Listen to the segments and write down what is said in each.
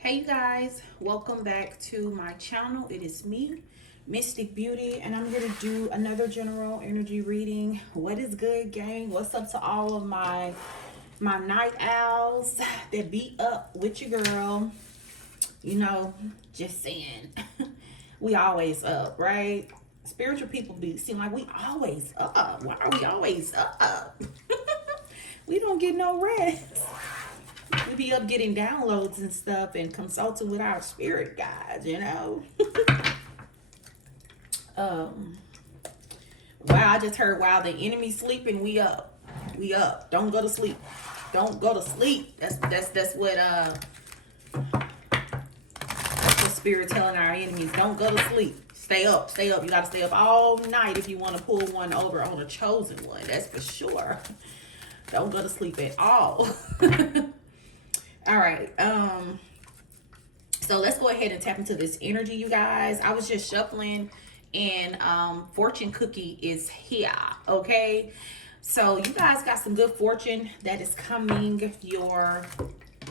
Hey you guys, welcome back to my channel. It is me, Mystic Beauty, and I'm going to do another general energy reading. What is good, gang? What's up to all of my night owls that be up with your girl? You know, just saying. We always up, right? Spiritual people seem like we always up. Why are we always up? We don't get no rest. We be up getting downloads and stuff and consulting with our spirit guides, you know. Wow, I just heard, wow, the enemy sleeping, we up. We up. Don't go to sleep. Don't go to sleep. That's what the spirit telling our enemies. Don't go to sleep. Stay up. Stay up. You gotta stay up all night if you want to pull one over on a chosen one. That's for sure. Don't go to sleep at all. All right, so let's go ahead and tap into this energy, you guys. I was just shuffling and fortune cookie is here, okay? So you guys got some good fortune that is coming your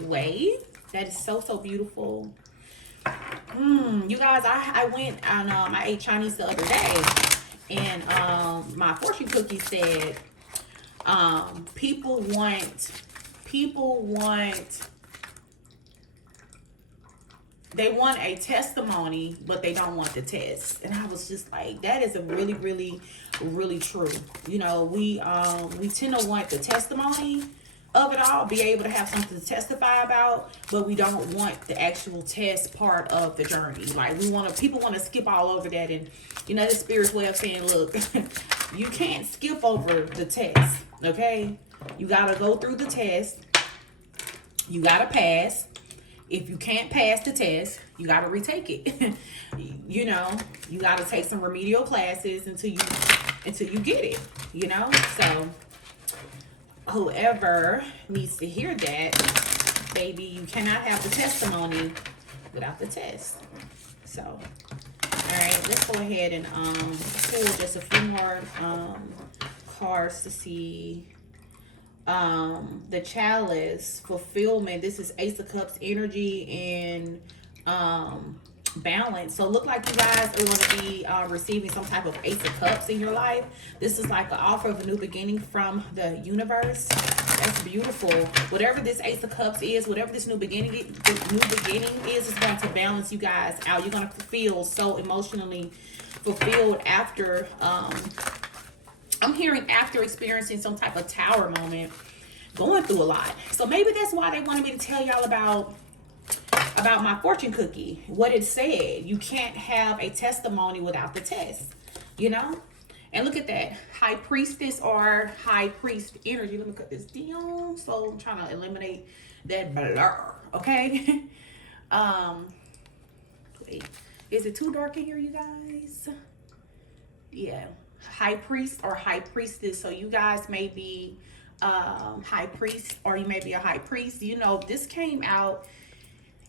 way. That is so beautiful. You guys, I went and I ate Chinese the other day, and my fortune cookie said people want they want a testimony, but they don't want the test. And I was just like, that is a really true. You know, we tend to want the testimony of it all, be able to have something to testify about, but we don't want the actual test part of the journey. Like people want to skip all over that. And you know, the spirit's way of saying, look, you can't skip over the test, okay? You gotta go through the test. You gotta pass. If you can't pass the test, you got to retake it. You know, you got to take some remedial classes until you get it, you know? So whoever needs to hear that, baby, you cannot have the testimony without the test. So, all right, let's go ahead and pull just a few more cards to see the chalice, fulfillment. This is Ace of Cups energy and balance. So look like you guys are going to be receiving some type of Ace of Cups in your life. This is like an offer of a new beginning from the universe. That's beautiful. Whatever this Ace of Cups is, whatever this new beginning is going to balance you guys out. You're going to feel so emotionally fulfilled after I'm hearing after experiencing some type of tower moment, going through a lot. So maybe that's why they wanted me to tell y'all about my fortune cookie. What it said, you can't have a testimony without the test, you know? And look at that, high priestess or high priest energy. Let me cut this down. So I'm trying to eliminate that blur, okay? Wait, is it too dark in here, you guys? Yeah. High priest or high priestess. So you guys may be high priest, or you may be a high priest. You know, this came out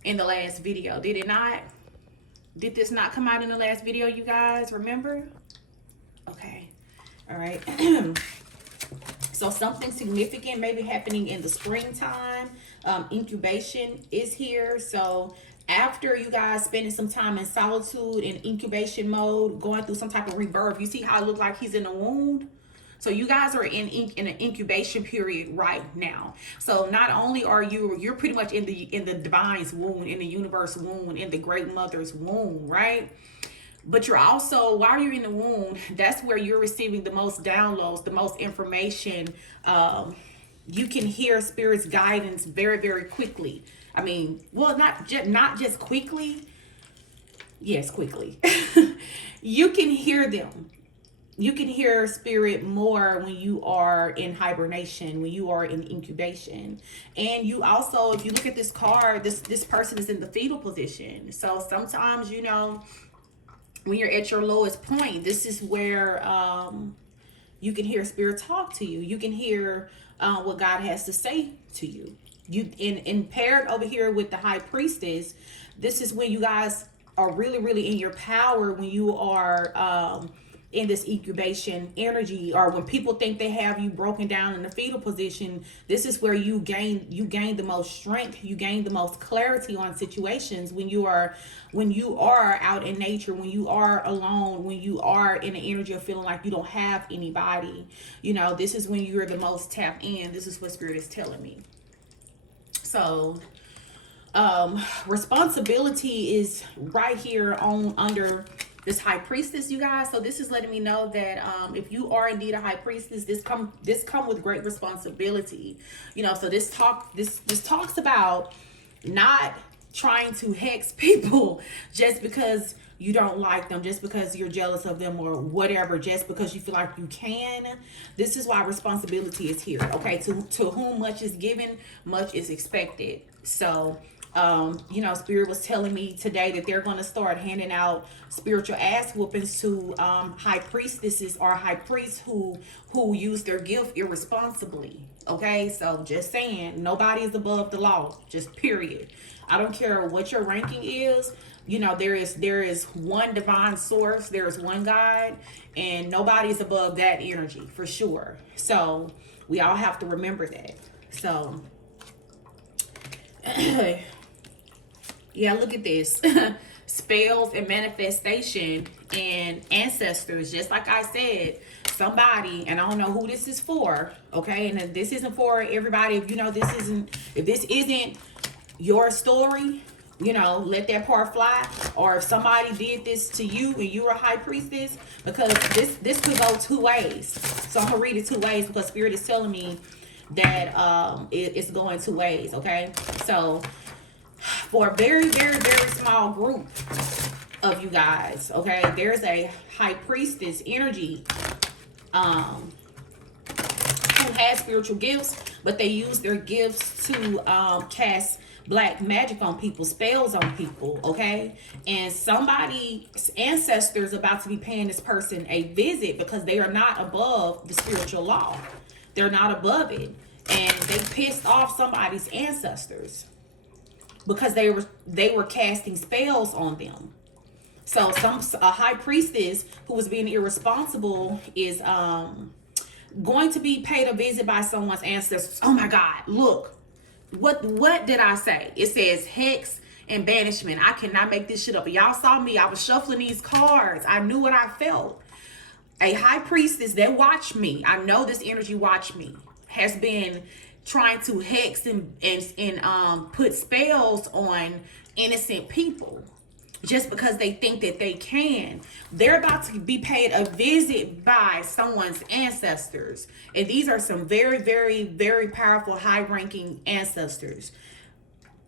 in the last video, did it not? Did this not come out in the last video, you guys? Remember? Okay. All right. So something significant may be happening in the springtime. Incubation is here. So after you guys spending some time in solitude, in incubation mode, going through some type of rebirth, you see how it looked like he's in a wound? So you guys are in an incubation period right now. So not only are you're pretty much in the divine's womb, in the universe womb, in the great mother's womb, right? But you're also, while you're in the womb, that's where you're receiving the most downloads, the most information. You can hear spirit's guidance very quickly. I mean, well, not just quickly. Yes, quickly. You can hear them. You can hear spirit more when you are in hibernation, when you are in incubation. And you also, if you look at this card, this person is in the fetal position. So sometimes, you know, when you're at your lowest point, this is where you can hear spirit talk to you. You can hear what God has to say to you. You in paired over here with the high priestess, this is when you guys are really in your power, when you are in this incubation energy, or when people think they have you broken down in the fetal position, this is where you gain the most strength, you gain the most clarity on situations, when you are out in nature, when you are alone, when you are in the energy of feeling like you don't have anybody. You know, this is when you're the most tapped in. This is what Spirit is telling me. So responsibility is right here on under this high priestess, you guys. So this is letting me know that if you are indeed a high priestess, this come with great responsibility. You know, so this talks about not trying to hex people just because you don't like them, just because you're jealous of them or whatever, just because you feel like you can. This is why responsibility is here. Okay, to whom much is given, much is expected. So you know, Spirit was telling me today that they're going to start handing out spiritual ass whoopings to high priestesses or high priests who use their gift irresponsibly. Okay, so just saying, nobody is above the law, just period. I don't care what your ranking is. You know, there is one divine source, there is one God, and nobody is above that energy for sure. So we all have to remember that. So yeah, look at this. Spells and manifestation and ancestors. Just like I said, somebody, and I don't know who this is for, okay? And this isn't for everybody. If you know if this isn't your story, you know, let that part fly. Or if somebody did this to you and you're a high priestess, because this could go two ways. So I'm gonna read it two ways because Spirit is telling me that it's going two ways, okay? So for a very, very, very small group of you guys, okay, there's a high priestess energy who has spiritual gifts, but they use their gifts to cast black magic on people, spells on people, okay? And somebody's ancestors about to be paying this person a visit because they are not above the spiritual law. They're not above it. And they pissed off somebody's ancestors because they were casting spells on them. So a high priestess who was being irresponsible is going to be paid a visit by someone's ancestors. Oh my God, look. What did I say? It says hex and banishment. I cannot make this shit up. Y'all saw me. I was shuffling these cards. I knew what I felt. A high priestess that watched me, I know this energy watched me, has been trying to hex and put spells on innocent people just because they think that they can. They're about to be paid a visit by someone's ancestors. And these are some very, very, very powerful, high-ranking ancestors.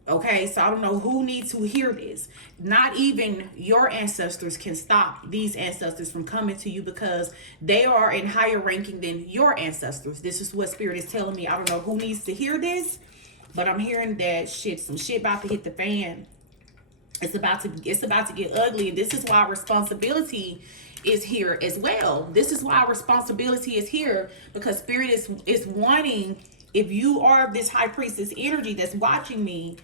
Okay, so I don't know who needs to hear this. Not even your ancestors can stop these ancestors from coming to you because they are in higher ranking than your ancestors. This is what Spirit is telling me. I don't know who needs to hear this, but I'm hearing that some shit about to hit the fan. It's about to get ugly, and this is why responsibility is here as well. This is why responsibility is here, because Spirit is wanting, if you are this high priestess energy that's watching me,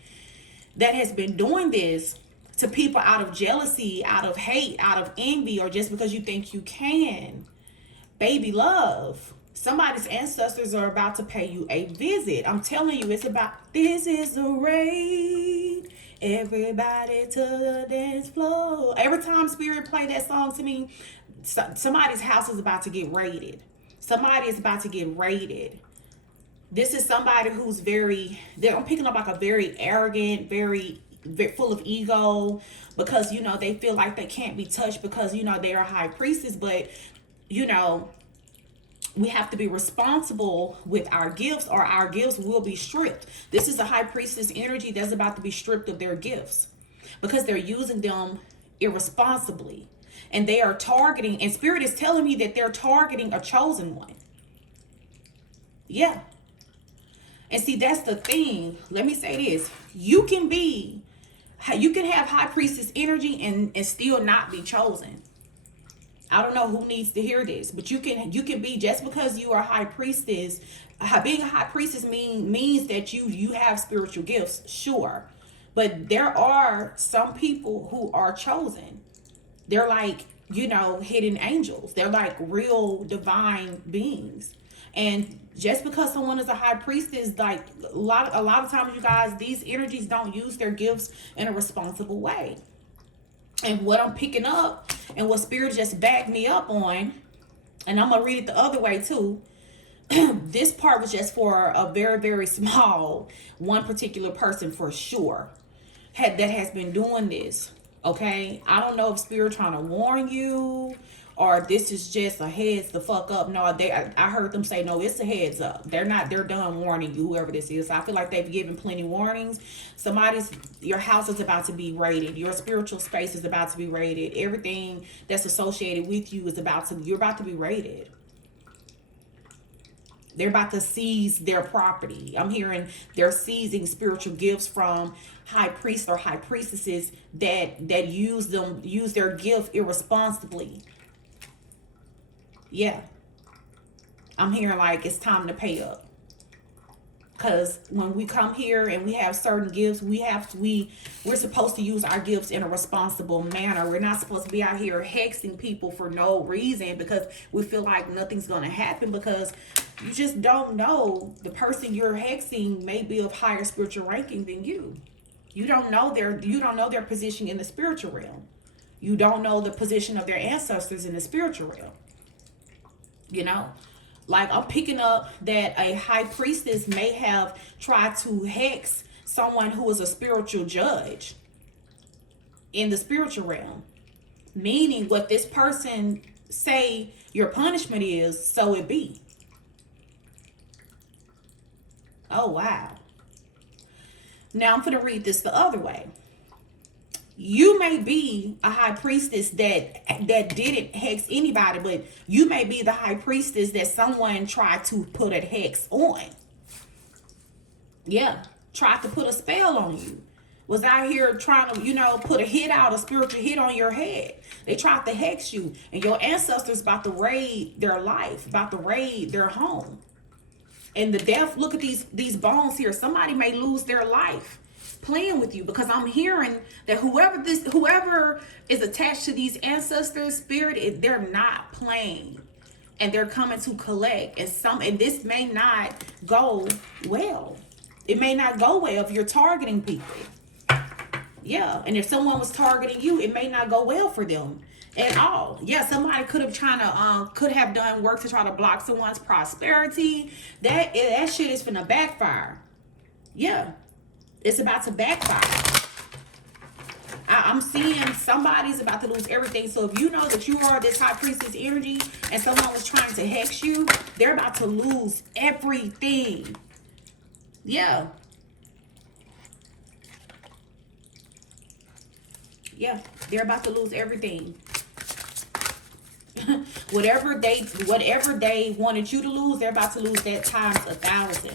that has been doing this to people out of jealousy, out of hate, out of envy, or just because you think you can, baby love, somebody's ancestors are about to pay you a visit. I'm telling you, it's about, this is the raid. Everybody to the dance floor. Every time Spirit play that song to me, somebody's house is about to get raided. Somebody is about to get raided. This is somebody who's I'm picking up like a very arrogant, very full of ego, because, you know, they feel like they can't be touched because, you know, they're a high priestess. But, you know, we have to be responsible with our gifts, or our gifts will be stripped. This is a high priestess energy that's about to be stripped of their gifts because they're using them irresponsibly. And they are targeting, and Spirit is telling me that they're targeting a chosen one. Yeah. And see, that's the thing. Let me say this. You can have high priestess energy and still not be chosen. I don't know who needs to hear this, but you can be, just because you are a high priestess, being a high priestess means that you have spiritual gifts, sure. But there are some people who are chosen. They're like you know, hidden angels. They're like real divine beings. And just because someone is a high priestess, like a lot of times, you guys, these energies don't use their gifts in a responsible way. And what I'm picking up and what Spirit just backed me up on, and I'm gonna read it the other way too. This part was just for a very, very small one particular person for sure that has been doing this. Okay, I don't know if Spirit trying to warn you or this is just a heads the fuck up. No, I heard them say no, it's a heads up. They're done warning you, whoever this is. I feel like they've given plenty warnings. Your house is about to be raided. Your spiritual space is about to be raided. Everything that's associated with you is you're about to be raided. They're about to seize their property. I'm hearing they're seizing spiritual gifts from high priests or high priestesses that use their gift irresponsibly. Yeah. I'm hearing like it's time to pay up. Because when we come here and we have certain gifts, we're supposed to use our gifts in a responsible manner. We're not supposed to be out here hexing people for no reason because we feel like nothing's going to happen, because you just don't know. The person you're hexing may be of higher spiritual ranking than you. You don't know their position in the spiritual realm. You don't know the position of their ancestors in the spiritual realm. You know? Like, I'm picking up that a high priestess may have tried to hex someone who is a spiritual judge in the spiritual realm. Meaning what this person say your punishment is, so it be. Oh, wow. Now I'm going to read this the other way. You may be a high priestess that didn't hex anybody, but you may be the high priestess that someone tried to put a hex on. Yeah, tried to put a spell on you. Was out here trying to, put a spiritual hit on your head. They tried to hex you, and your ancestors about to raid their life, about to raid their home. And the death, look at these bones here. Somebody may lose their life playing with you, because I'm hearing that whoever is attached to these ancestors spirit, they're not playing, and they're coming to collect. And this may not go well. It may not go well if you're targeting people. Yeah, and if someone was targeting you, it may not go well for them at all. Yeah, somebody could have done work to try to block someone's prosperity. That shit is finna backfire. Yeah. It's about to backfire. I'm seeing somebody's about to lose everything. So if you know that you are this high priestess energy and someone was trying to hex you, they're about to lose everything. Yeah. Yeah, they're about to lose everything. Whatever they wanted you to lose, they're about to lose that times 1,000.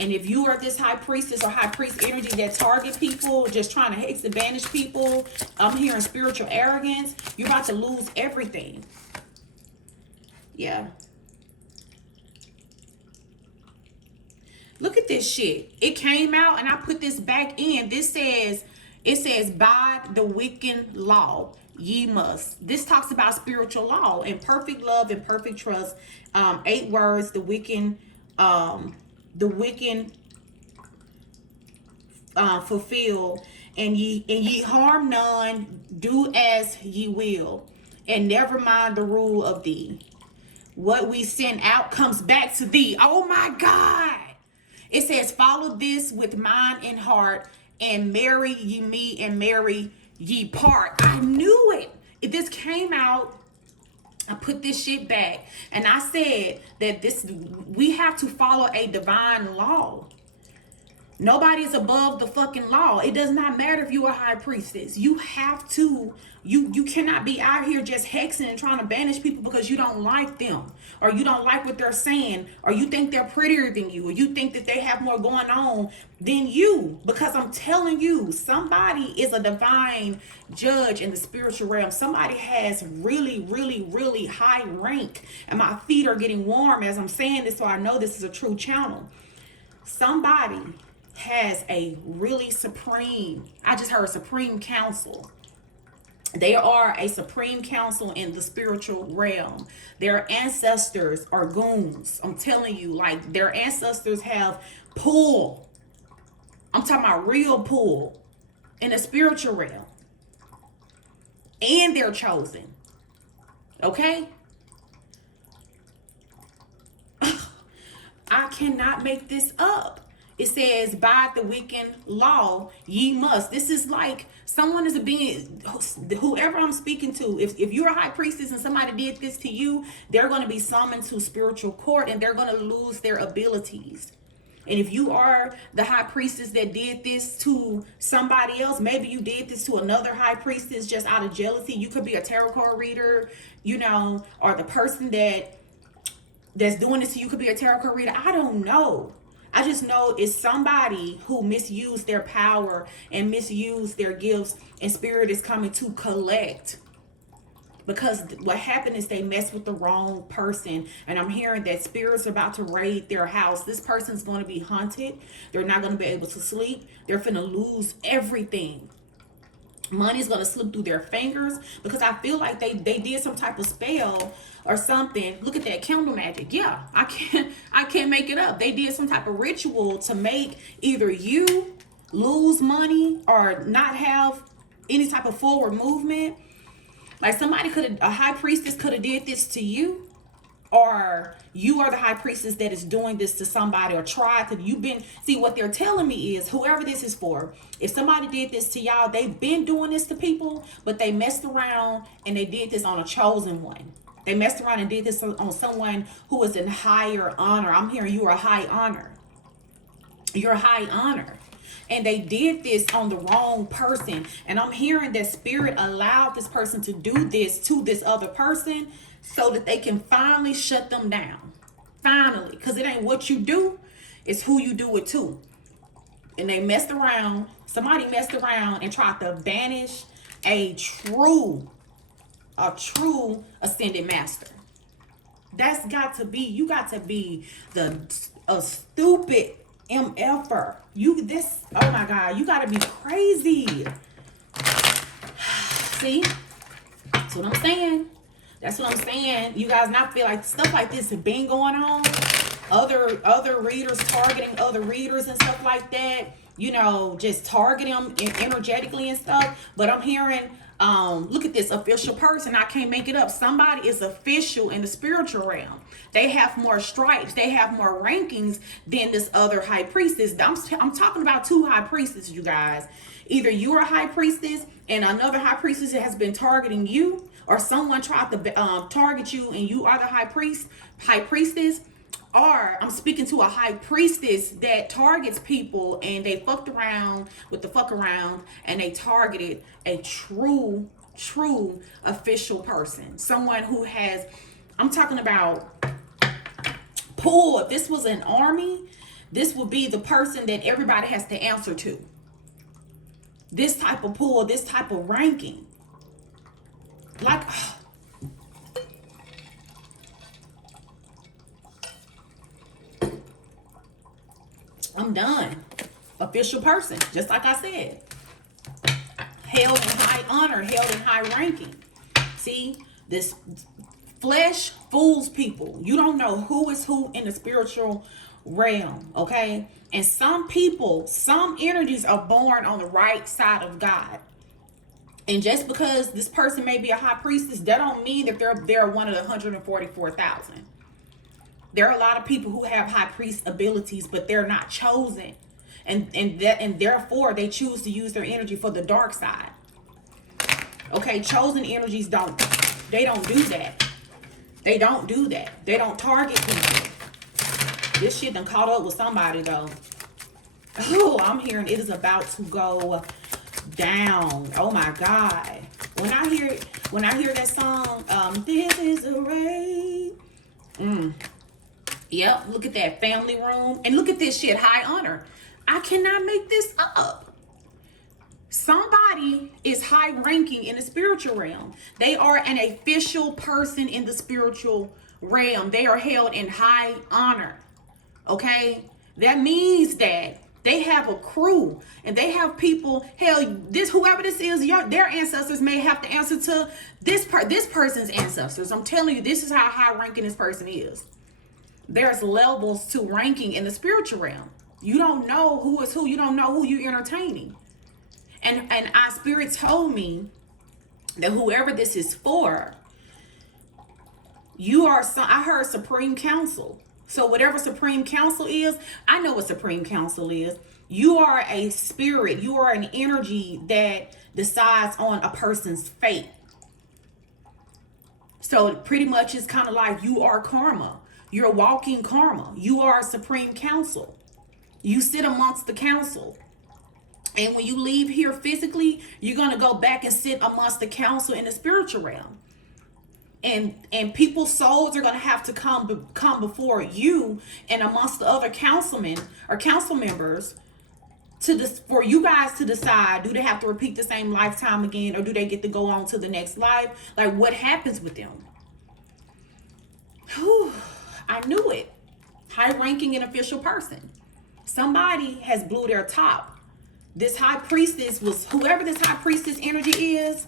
And if you are this high priestess or high priest energy that target people, just trying to hex and banish people, I'm hearing spiritual arrogance, you're about to lose everything. Yeah. Look at this shit. It came out and I put this back in. It says, by the Wiccan law, ye must. This talks about spiritual law and perfect love and perfect trust. 8 words, the Wiccan fulfill, and ye harm none, do as ye will, and never mind the rule of thee. What we send out comes back to thee. Oh my God. It says, follow this with mind and heart, and marry ye me and marry ye part. I knew it. If this came out, I put this shit back, and I said that we have to follow a divine law. Nobody's above the fucking law. It does not matter if you're a high priestess. You have to, you cannot be out here just hexing and trying to banish people because you don't like them, or you don't like what they're saying, or you think they're prettier than you, or you think that they have more going on than you. Because I'm telling you, somebody is a divine judge in the spiritual realm. Somebody has really, really, really high rank. And my feet are getting warm as I'm saying this, so I know this is a true channel. Somebody has a really supreme, I just heard supreme council. They are a supreme council in the spiritual realm. Their ancestors are goons. I'm telling you, like, their ancestors have pull. I'm talking about real pull in the spiritual realm. And they're chosen. Okay? I cannot make this up. It says, by the wicked law, ye must. This is like someone is being, whoever I'm speaking to, if you're a high priestess and somebody did this to you, they're going to be summoned to spiritual court and they're going to lose their abilities. And if you are the high priestess that did this to somebody else, maybe you did this to another high priestess just out of jealousy. You could be a tarot card reader, you know, or the person that's doing this to you could be a tarot card reader. I don't know. I just know it's somebody who misused their power and misused their gifts, and spirit is coming to collect. Because what happened is they messed with the wrong person. And I'm hearing that spirits are about to raid their house. This person's going to be haunted. They're not going to be able to sleep. They're finna lose everything. Money's going to slip through their fingers, because I feel like they did some type of spell or something. Look at that candle magic. Yeah, I can't make it up. They did some type of ritual to make either you lose money or not have any type of forward movement. Like a high priestess could have did this to you, or you are the high priestess that is doing this to somebody, or tried to. See, what they're telling me is, whoever this is for, if somebody did this to y'all, they've been doing this to people, but they messed around and they did this on a chosen one. They messed around and did this on someone who is in higher honor. I'm hearing you are a high honor. You're a high honor. And they did this on the wrong person. And I'm hearing that spirit allowed this person to do this to this other person so that they can finally shut them down. Finally. Because it ain't what you do, it's who you do it to. And they messed around. Somebody messed around and tried to banish a true ascended master. That's got to be, you got to be a stupid MFer. Oh my God, you gotta be crazy. See? That's what I'm saying. That's what I'm saying. You guys not feel like stuff like this has been going on. Other readers targeting other readers and stuff like that. You know, just target them energetically and stuff. But I'm hearing, look at this official person. I can't make it up. Somebody is official in the spiritual realm. They have more stripes. They have more rankings than this other high priestess. I'm talking about two high priestesses, you guys. Either you're a high priestess and another high priestess has been targeting you, or someone tried to target you and you are the high priestess. Or I'm speaking to a high priestess that targets people and they fucked around with the fuck around and they targeted a true official person. Someone who has, I'm talking about pull. If this was an army, this would be the person that everybody has to answer to. This type of pull, this type of ranking. Like, I'm done. Official person, just like I said. Held in high honor, held in high ranking. See, this flesh fools people. You don't know who is who in the spiritual realm, okay? And some people, some energies are born on the right side of God. And just because this person may be a high priestess, that don't mean that they're one of the 144,000. There are a lot of people who have high priest abilities, but they're not chosen. And therefore they choose to use their energy for the dark side. Okay, chosen energies don't do that. They don't do that. They don't target people. This shit done caught up with somebody though. Oh, I'm hearing it is about to go down. Oh my God. When I hear that song, this is a raid. Yep, look at that family room. And look at this shit, high honor. I cannot make this up. Somebody is high ranking in the spiritual realm. They are an official person in the spiritual realm. They are held in high honor. Okay? That means that They have a crew, and they have people. Hell, this whoever this is, their ancestors may have to answer to this person's ancestors. I'm telling you, this is how high ranking this person is. There's levels to ranking in the spiritual realm. You don't know who is who. You don't know who you're entertaining. And our spirit told me that whoever this is for, you are I heard Supreme Council. So whatever Supreme Council is, I know what Supreme Council is. You are a spirit. You are an energy that decides on a person's fate. So pretty much it's kind of like you are karma. You're walking karma. You are a Supreme Council. You sit amongst the council. And when you leave here physically, you're going to go back and sit amongst the council in the spiritual realm. And people's souls are going to have to come before you and amongst the other councilmen or council members for you guys to decide, do they have to repeat the same lifetime again, or do they get to go on to the next life? Like, what happens with them? Whew, I knew it. High-ranking and official person. Somebody has blew their top. This high priestess was, whoever this high priestess energy is.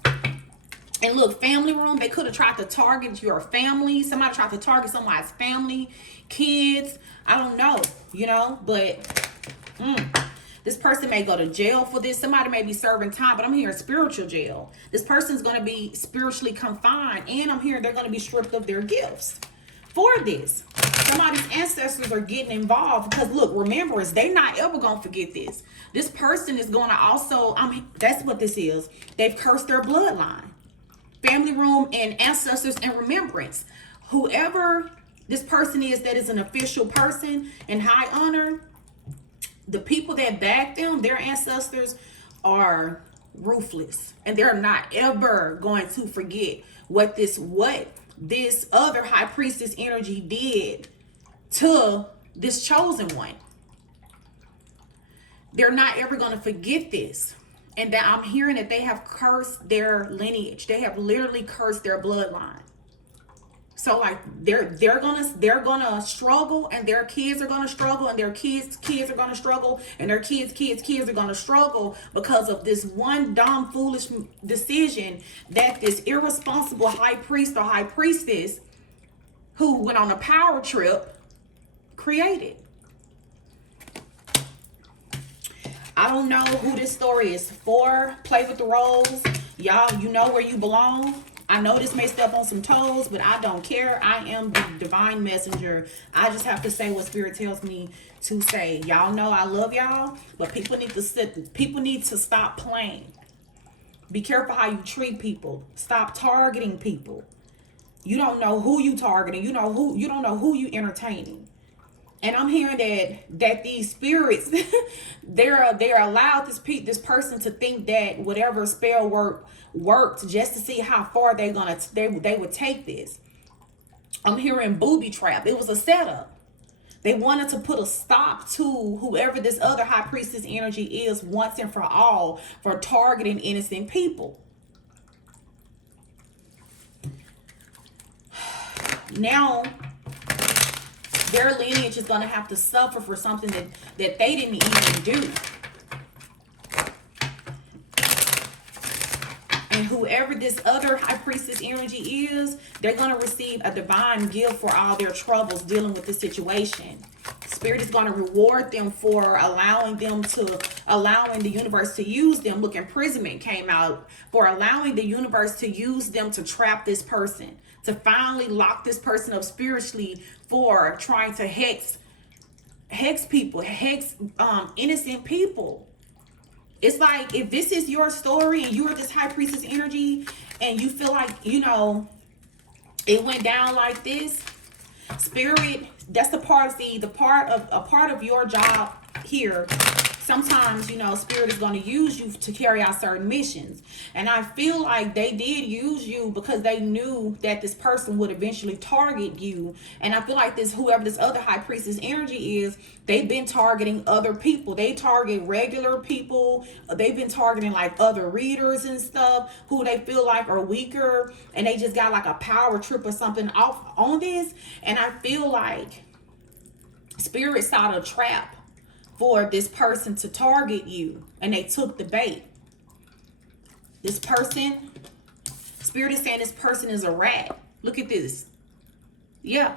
And look, family room, they could have tried to target your family. Somebody tried to target somebody's family, kids. I don't know, but this person may go to jail for this. Somebody may be serving time, but I'm hearing spiritual jail. This person's going to be spiritually confined, and I'm hearing they're going to be stripped of their gifts for this. Somebody's ancestors are getting involved because, look, remember, they're not ever going to forget this. This person is going to also, that's what this is. They've cursed their bloodline. Family room and ancestors and remembrance. Whoever this person is that is an official person in high honor, the people that back them, their ancestors, are ruthless. And they're not ever going to forget what this other high priestess energy did to this chosen one. They're not ever going to forget this. And that I'm hearing that they have cursed their lineage. They have literally cursed their bloodline. So like they're gonna struggle, and their kids are gonna struggle, and their kids are gonna struggle, and their kids are gonna struggle because of this one dumb foolish decision that this irresponsible high priest or high priestess who went on a power trip created. I don't know who this story is for. Play with the roles. Y'all, you know where you belong. I know this may step on some toes, but I don't care. I am the divine messenger. I just have to say what Spirit tells me to say. Y'all know I love y'all, but people need to stop playing. Be careful how you treat people. Stop targeting people. You don't know who you targeting. You don't know who you entertaining. And I'm hearing that these spirits, they're allowed this person to think that whatever spell worked just to see how far they would take this. I'm hearing booby trap. It was a setup. They wanted to put a stop to whoever this other high priestess energy is once and for all for targeting innocent people. Now, their lineage is going to have to suffer for something that they didn't even do. And whoever this other high priestess energy is, they're going to receive a divine gift for all their troubles dealing with the situation. Spirit is going to reward them for allowing the universe to use them. Look, imprisonment came out for allowing the universe to use them to trap this person, to finally lock this person up spiritually for trying to hex people, innocent people. It's like, if this is your story and you're this high priestess energy and you feel like, it went down like this, Spirit, that's a part of your job here. Sometimes, Spirit is going to use you to carry out certain missions. And I feel like they did use you because they knew that this person would eventually target you. And I feel like whoever this other high priestess energy is, they've been targeting other people. They target regular people. They've been targeting like other readers and stuff who they feel like are weaker. And they just got like a power trip or something off on this. And I feel like Spirit saw a trap for this person to target you, and they took the bait. This person, Spirit is saying this person is a rat. Look at this. Yeah.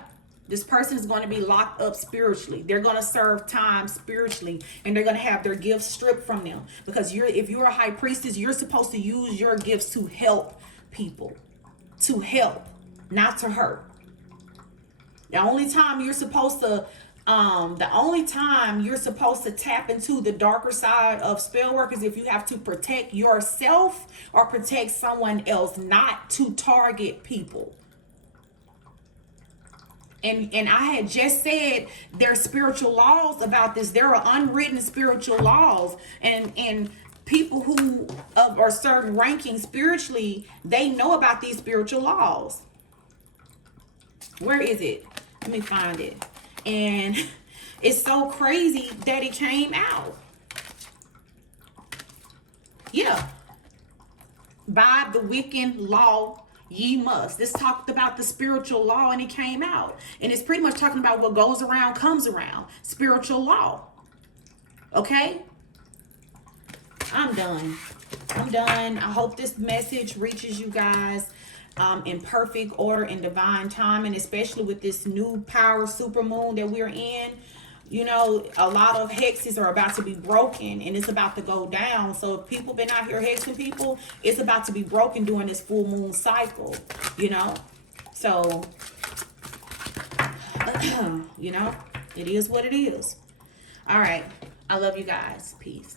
This person is going to be locked up spiritually. They're going to serve time spiritually, and they're going to have their gifts stripped from them. Because if you're a high priestess, you're supposed to use your gifts to help people. To help, not to hurt. The only time you're supposed to tap into the darker side of spell work is if you have to protect yourself or protect someone else, not to target people. And I had just said there are spiritual laws about this. There are unwritten spiritual laws, and people who are certain ranking spiritually, they know about these spiritual laws. Where is it? Let me find it. And it's so crazy that it came out. Yeah. By the Wiccan law, ye must. This talked about the spiritual law, and it came out. And it's pretty much talking about what goes around comes around. Spiritual law. Okay? I'm done. I'm done. I hope this message reaches you guys in perfect order and divine time, and especially with this new power supermoon that we're in. You know, a lot of hexes are about to be broken, and it's about to go down. So if people been out here hexing people, it's about to be broken during this full moon cycle, you know. So, you know, it is what it is. All right. I love you guys. Peace.